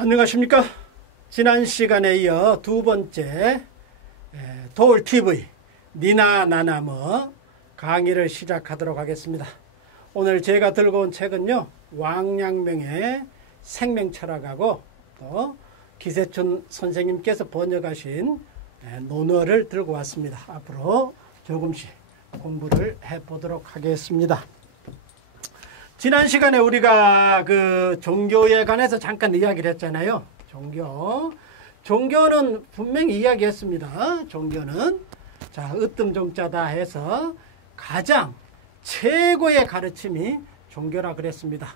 안녕하십니까. 지난 시간에 이어 두 번째 도울TV 니나나나뭐 강의를 시작하도록 하겠습니다. 오늘 제가 들고 온 책은요, 왕양명의 생명철학하고 또 기세춘 선생님께서 번역하신 논어를 들고 왔습니다. 앞으로 조금씩 공부를 해보도록 하겠습니다. 지난 시간에 우리가 그 종교에 관해서 잠깐 이야기를 했잖아요. 종교는 분명히 이야기했습니다. 종교는 으뜸종자다 해서 가장 최고의 가르침이 종교라 그랬습니다.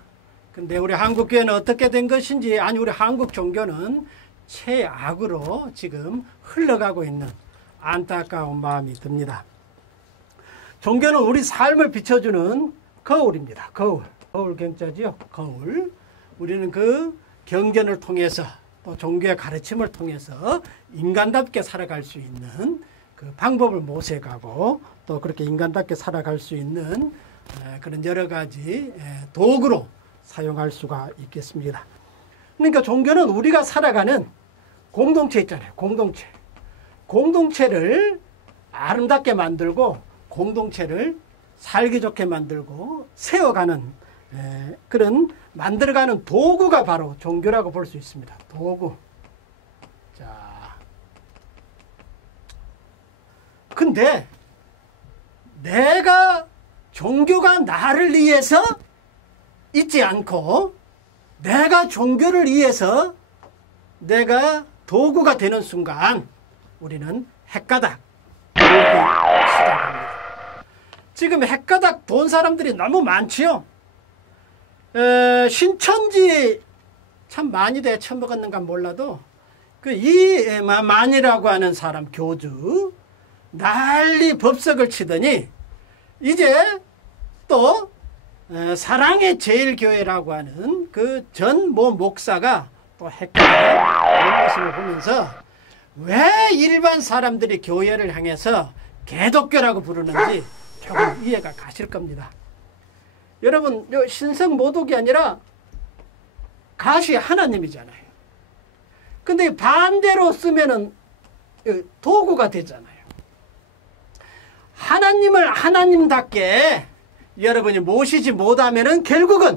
근데 우리 한국교회는 어떻게 된 것인지, 아니 우리 한국 종교는 최악으로 지금 흘러가고 있는 안타까운 마음이 듭니다. 종교는 우리 삶을 비춰주는 거울입니다. 거울 경자지요. 거울. 우리는 그 경전을 통해서 또 종교의 가르침을 통해서 인간답게 살아갈 수 있는 그 방법을 모색하고 또 그렇게 인간답게 살아갈 수 있는 그런 여러 가지 도구로 사용할 수가 있겠습니다. 그러니까 종교는 우리가 살아가는 공동체 있잖아요. 공동체를 아름답게 만들고 공동체를 살기 좋게 만들고 세워가는 그런 만들어가는 도구가 바로 종교라고 볼 수 있습니다. 도구. 근데 내가 종교가 나를 위해서 있지 않고 내가 종교를 위해서 내가 도구가 되는 순간 우리는 헷가닥 시작합니다. 지금 헷가닥 돈 사람들이 너무 많지요. 신천지 참 많이 처먹었는가 몰라도 그 이만이라고 하는 사람 교주 난리 법석을 치더니 이제 또 사랑의 제일교회라고 하는 그 전 목사가 또 헷갈리는 모습을 보면서 왜 일반 사람들이 교회를 향해서 개독교라고 부르는지 조금 이해가 가실 겁니다. 여러분, 신성 모독이 아니라 가시 하나님이잖아요. 근데 반대로 쓰면은 도구가 되잖아요. 하나님을 하나님답게 여러분이 모시지 못하면은 결국은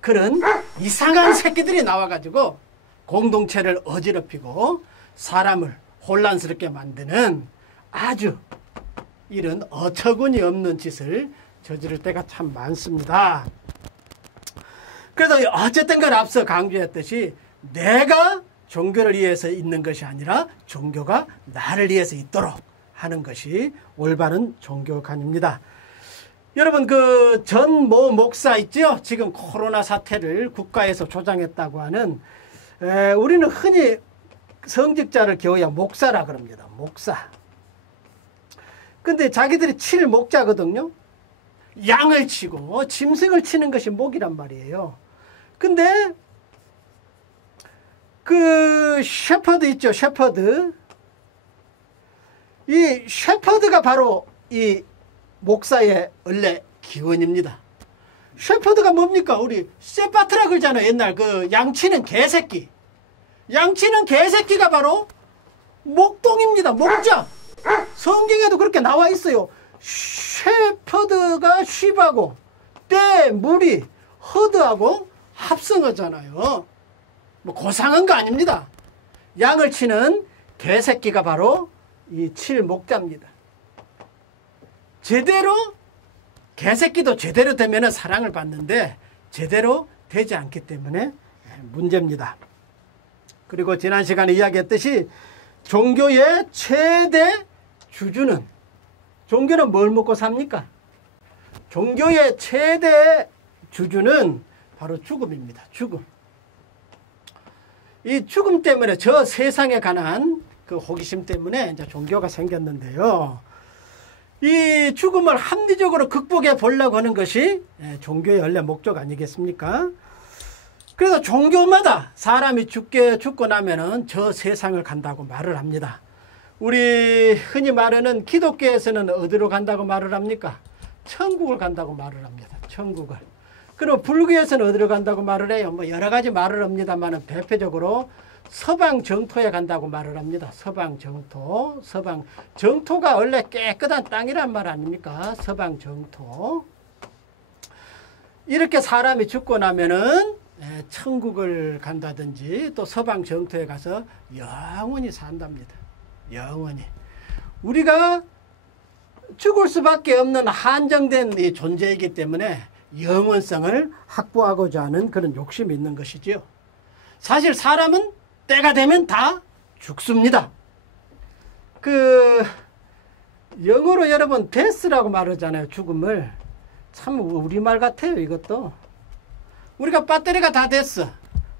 그런 이상한 새끼들이 나와가지고 공동체를 어지럽히고 사람을 혼란스럽게 만드는 아주 이런 어처구니 없는 짓을 저지를 때가 참 많습니다. 그래서 어쨌든 간 앞서 강조했듯이 내가 종교를 위해서 있는 것이 아니라 종교가 나를 위해서 있도록 하는 것이 올바른 종교관입니다. 여러분, 그 전 목사 있죠? 지금 코로나 사태를 국가에서 조장했다고 하는 우리는 흔히 성직자를 교회야 목사라 그럽니다. 목사. 근데 자기들이 칠 목자거든요. 양을 치고 짐승을 치는 것이 목이란 말이에요. 근데 그 셰퍼드 있죠. 셰퍼드. 이 셰퍼드가 바로 이 목사의 원래 기원입니다. 셰퍼드가 뭡니까? 우리 세파트라 그러잖아요. 옛날 그 양치는 개새끼. 양치는 개새끼가 바로 목동입니다. 목자. 성경에도 그렇게 나와 있어요. 셰퍼드가 쉽하고 때 무리 허드하고 합성어잖아요. 뭐 고상한 거 아닙니다. 양을 치는 개새끼가 바로 이 칠목자입니다. 제대로 개새끼도 제대로 되면 사랑을 받는데 제대로 되지 않기 때문에 문제입니다. 그리고 지난 시간에 이야기했듯이 종교의 최대 주주는, 종교는 뭘 먹고 삽니까? 종교의 최대 주주는 바로 죽음입니다. 죽음. 이 죽음 때문에 저 세상에 관한 그 호기심 때문에 이제 종교가 생겼는데요. 이 죽음을 합리적으로 극복해 보려고 하는 것이 종교의 원래 목적 아니겠습니까? 그래서 종교마다 사람이 죽고 나면은 저 세상을 간다고 말을 합니다. 우리 흔히 말하는 기독교에서는 어디로 간다고 말을 합니까? 천국을 간다고 말을 합니다. 천국을. 그럼 불교에서는 어디로 간다고 말을 해요? 뭐 여러 가지 말을 합니다만 대표적으로 서방 정토에 간다고 말을 합니다. 서방 정토. 서방 정토가 원래 깨끗한 땅이란 말 아닙니까? 서방 정토. 이렇게 사람이 죽고 나면은 천국을 간다든지 또 서방 정토에 가서 영원히 산답니다. 영원히. 우리가 죽을 수밖에 없는 한정된 이 존재이기 때문에 영원성을 확보하고자 하는 그런 욕심이 있는 것이지요. 사실 사람은 때가 되면 다 죽습니다. 영어로 여러분 데스라고 말하잖아요. 죽음을. 참 우리말 같아요. 이것도. 우리가 배터리가 다 됐어.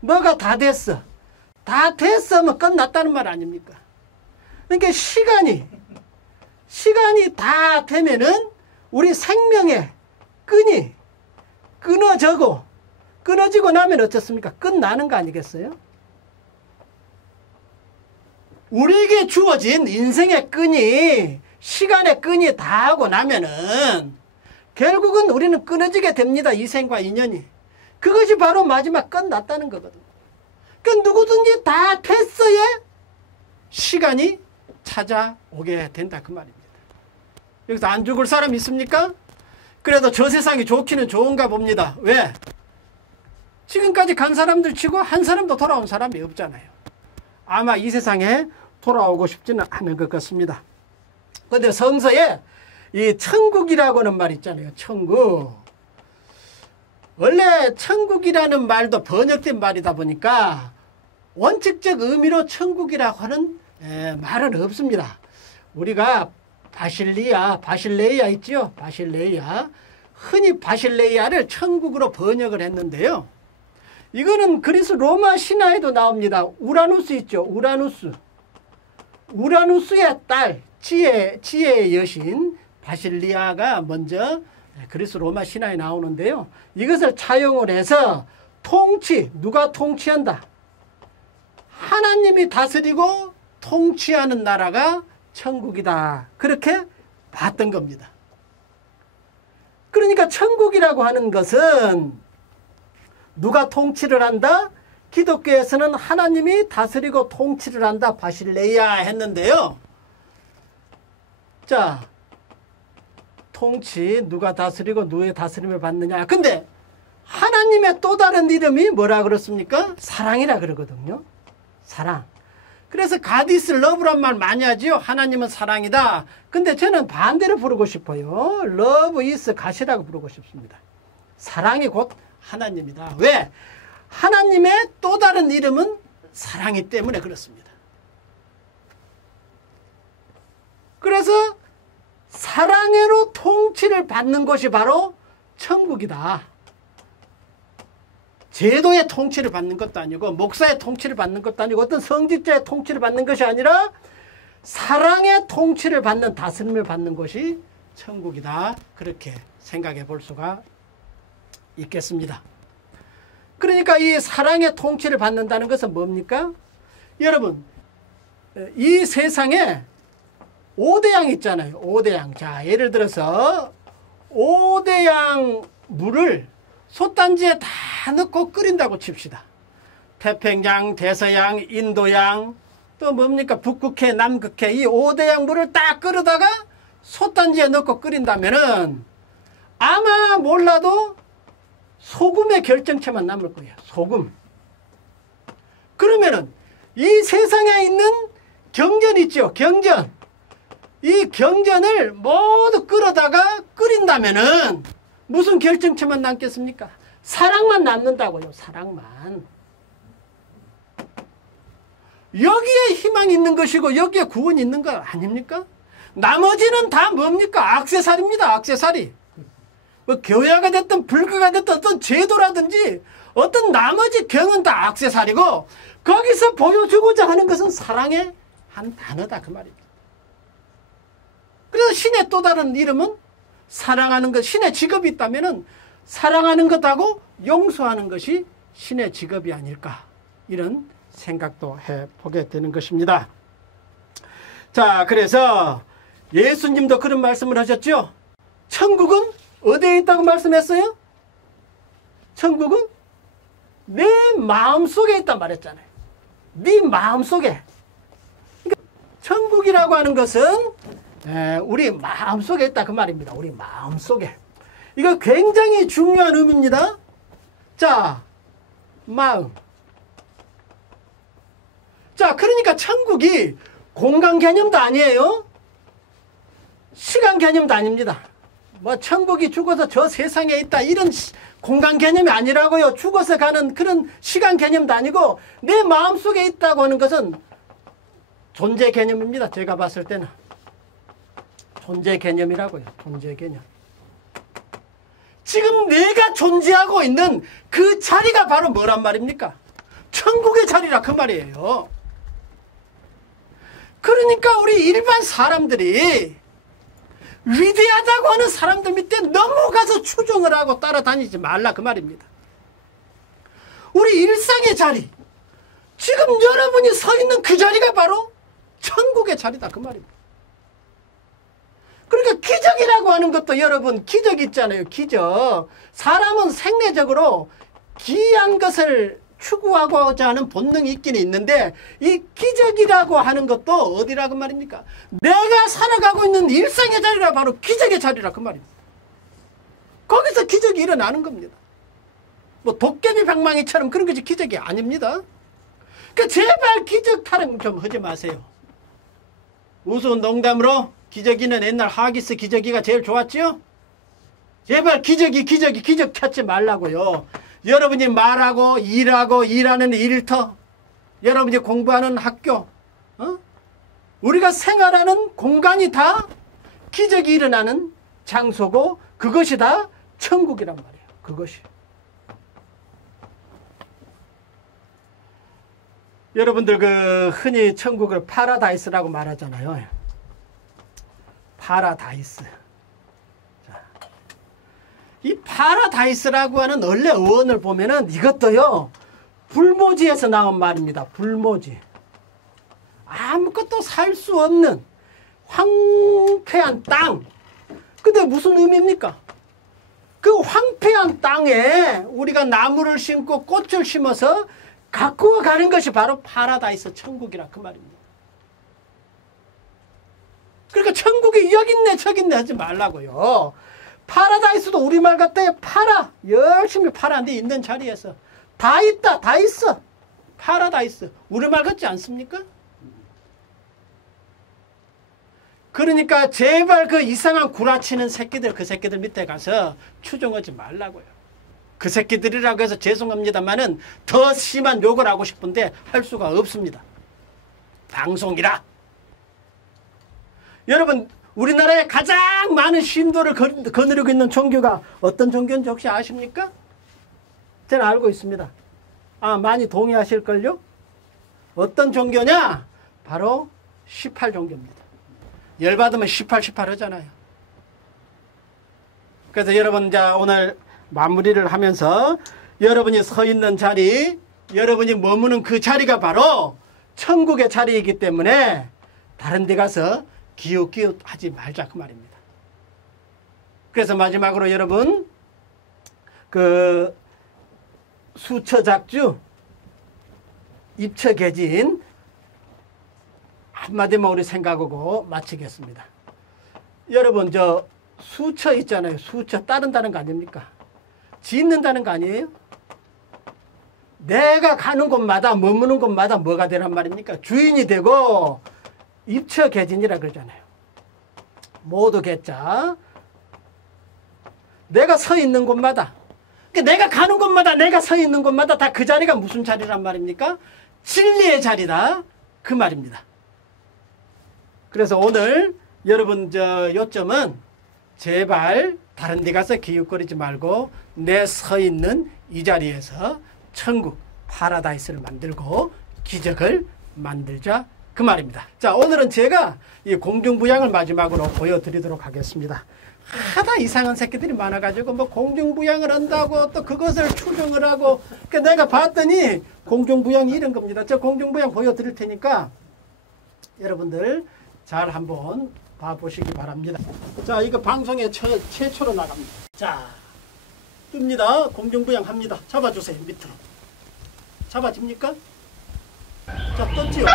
뭐가 다 됐어. 다 됐으면 끝났다는 말 아닙니까? 그러니까 시간이 다 되면은 우리 생명의 끈이 끊어지고 나면 어떻습니까? 끝나는 거 아니겠어요? 우리에게 주어진 인생의 끈이, 시간의 끈이 다 하고 나면은 결국은 우리는 끊어지게 됩니다. 이 생과 인연이. 그것이 바로 마지막 끝났다는 거거든요. 그러니까 누구든지 다 됐어야 시간이 찾아오게 된다 그 말입니다. 여기서 안 죽을 사람 있습니까? 그래도 저 세상이 좋기는 좋은가 봅니다. 왜? 지금까지 간 사람들 치고 한 사람도 돌아온 사람이 없잖아요. 아마 이 세상에 돌아오고 싶지는 않은 것 같습니다. 그런데 성서에 이 천국이라고 하는 말 있잖아요. 천국. 원래 천국이라는 말도 번역된 말이다 보니까 원칙적 의미로 천국이라고 하는 말은 없습니다. 우리가 바실레이아 있죠? 바실레이아. 흔히 바실레이아를 천국으로 번역을 했는데요. 이거는 그리스 로마 신화에도 나옵니다. 우라누스 있죠? 우라누스의 딸, 지혜의 여신 바실리아가 먼저 그리스 로마 신화에 나오는데요. 이것을 차용을 해서 누가 통치한다? 하나님이 다스리고 통치하는 나라가 천국이다. 그렇게 봤던 겁니다. 그러니까 천국이라고 하는 것은 누가 통치를 한다? 기독교에서는 하나님이 다스리고 통치를 한다. 바실레이아 했는데요. 자, 통치 누가 다스리고 누구의 다스림을 받느냐. 근데 하나님의 또 다른 이름이 뭐라 그렇습니까? 사랑이라 그러거든요. 사랑. 그래서 God is love란 말 많이 하지요. 하나님은 사랑이다. 근데 저는 반대로 부르고 싶어요. Love is God이라고 부르고 싶습니다. 사랑이 곧 하나님이다. 왜? 하나님의 또 다른 이름은 사랑이기 때문에 그렇습니다. 그래서 사랑으로 통치를 받는 것이 바로 천국이다. 제도의 통치를 받는 것도 아니고 목사의 통치를 받는 것도 아니고 어떤 성직자의 통치를 받는 것이 아니라 사랑의 통치를 받는 다스림을 받는 것이 천국이다. 그렇게 생각해 볼 수가 있겠습니다. 그러니까 이 사랑의 통치를 받는다는 것은 뭡니까? 여러분, 이 세상에 5대양 있잖아요. 5대양. 자, 예를 들어서 5대양 물을 솥단지에 다 넣고 끓인다고 칩시다. 태평양, 대서양, 인도양, 또 뭡니까? 북극해, 남극해. 이 5대양 물을 딱 끓여다가 솥단지에 넣고 끓인다면은 아마 몰라도 소금의 결정체만 남을 거예요. 소금. 그러면은 이 세상에 있는 경전 있죠. 경전. 이 경전을 모두 끓여다가 끓인다면은 무슨 결정체만 남겠습니까? 사랑만 남는다고요. 사랑만. 여기에 희망이 있는 것이고 여기에 구원이 있는 거 아닙니까? 나머지는 다 뭡니까? 액세서리입니다. 액세서리. 뭐 교회가 됐든 불교가 됐든 어떤 제도라든지 어떤 나머지 경은 다 액세서리고 거기서 보여주고자 하는 것은 사랑의 한 단어다 그 말입니다. 그래서 신의 또 다른 이름은 사랑하는 것. 신의 직업이 있다면은 사랑하는 것하고 용서하는 것이 신의 직업이 아닐까 이런 생각도 해보게 되는 것입니다. 자, 그래서 예수님도 그런 말씀을 하셨죠. 천국은 어디에 있다고 말씀했어요? 천국은 내 마음속에 있단 말했잖아요. 네 마음속에. 그러니까 천국이라고 하는 것은 우리 마음속에 있다 그 말입니다. 우리 마음속에. 이거 굉장히 중요한 의미입니다. 자, 마음. 자, 그러니까 천국이 공간 개념도 아니에요. 시간 개념도 아닙니다. 뭐 천국이 죽어서 저 세상에 있다 이런 공간 개념이 아니라고요. 죽어서 가는 그런 시간 개념도 아니고 내 마음속에 있다고 하는 것은 존재 개념입니다. 제가 봤을 때는 존재 개념이라고요. 존재 개념. 지금 내가 존재하고 있는 그 자리가 바로 뭐란 말입니까? 천국의 자리라 그 말이에요. 그러니까 우리 일반 사람들이 위대하다고 하는 사람들 밑에 넘어가서 추종을 하고 따라다니지 말라 그 말입니다. 우리 일상의 자리, 지금 여러분이 서 있는 그 자리가 바로 천국의 자리다 그 말입니다. 그러니까 기적이라고 하는 것도 여러분 기적 있잖아요. 기적. 사람은 생내적으로 기이한 것을 추구하고자 하는 본능이 있긴 있는데 이 기적이라고 하는 것도 어디라고 말입니까? 내가 살아가고 있는 일상의 자리라 바로 기적의 자리라 그 말입니다. 거기서 기적이 일어나는 겁니다. 뭐 도깨비 방망이처럼 그런 것이 기적이 아닙니다. 그러니까 제발 기적 타령 좀 하지 마세요. 우스운 농담으로 기적이는 옛날 하기스 기적이가 제일 좋았죠? 제발 기적 찾지 말라고요. 여러분이 말하고 일하고 일하는 일터, 여러분이 공부하는 학교, 우리가 생활하는 공간이 다 기적이 일어나는 장소고 그것이 다 천국이란 말이에요. 그것이. 여러분들 그 흔히 천국을 파라다이스라고 말하잖아요. 파라다이스. 이 파라다이스라고 하는 원래 어원을 보면은 이것도요 불모지에서 나온 말입니다. 불모지. 아무것도 살 수 없는 황폐한 땅. 근데 무슨 의미입니까? 그 황폐한 땅에 우리가 나무를 심고 꽃을 심어서 가꾸어 가는 것이 바로 파라다이스 천국이라 그 말입니다. 그러니까 천국이 여기 있네 저기 있네 하지 말라고요. 파라다이스도 우리말 같아. 팔아. 열심히 팔아는데 있는 자리에서. 다 있다. 다 있어. 파라다이스. 우리말 같지 않습니까? 그러니까 제발 그 이상한 구라치는 새끼들 그 새끼들 밑에 가서 추종하지 말라고요. 그 새끼들이라고 해서 죄송합니다만은 더 심한 욕을 하고 싶은데 할 수가 없습니다. 방송이라. 여러분 우리나라에 가장 많은 신도를 거느리고 있는 종교가 어떤 종교인지 혹시 아십니까? 저는 알고 있습니다. 많이 동의하실걸요? 어떤 종교냐? 바로 18종교입니다. 열받으면 18 하잖아요. 그래서 여러분 이제 오늘 마무리를 하면서 여러분이 서 있는 자리, 여러분이 머무는 그 자리가 바로 천국의 자리이기 때문에 다른 데 가서 기웃기웃 하지 말자 그 말입니다. 그래서 마지막으로 여러분 그 수처작주 입처개진 한마디만 우리 생각하고 마치겠습니다. 여러분 저 수처 있잖아요. 수처 따른다는 거 아닙니까? 짓는다는 거 아니에요? 내가 가는 곳마다 머무는 곳마다 뭐가 되란 말입니까? 주인이 되고 입처개진이라 그러잖아요. 모두 개자. 내가 서 있는 곳마다, 내가 가는 곳마다, 내가 서 있는 곳마다 다 그 자리가 무슨 자리란 말입니까? 진리의 자리다 그 말입니다. 그래서 오늘 여러분 저 요점은 제발 다른 데 가서 기웃거리지 말고 내 서 있는 이 자리에서 천국 파라다이스를 만들고 기적을 만들자 그 말입니다. 자, 오늘은 제가 이 공중부양을 마지막으로 보여드리도록 하겠습니다. 하다 이상한 새끼들이 많아가지고 뭐 공중부양을 한다고 또 그것을 추종을 하고, 그러니까 내가 봤더니 공중부양이 이런 겁니다. 저 공중부양 보여드릴 테니까 여러분들 잘 한번 봐보시기 바랍니다. 자, 이거 방송에 최초로 나갑니다. 자, 뜹니다. 공중부양합니다. 잡아주세요. 밑으로. 잡아집니까? 자, 떴지요?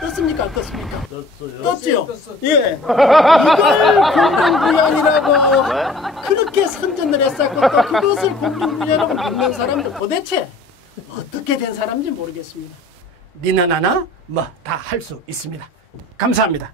떴습니까? 안 떴습니까? 떴어요. 떴지요? 예. 이걸 공중부양이라고 그렇게 선전을 했었고 또 그것을 공중부양이라고 믿는 사람들 도대체 어떻게 된 사람인지 모르겠습니다. 니나 나나 뭐 다 할 수 있습니다. 감사합니다.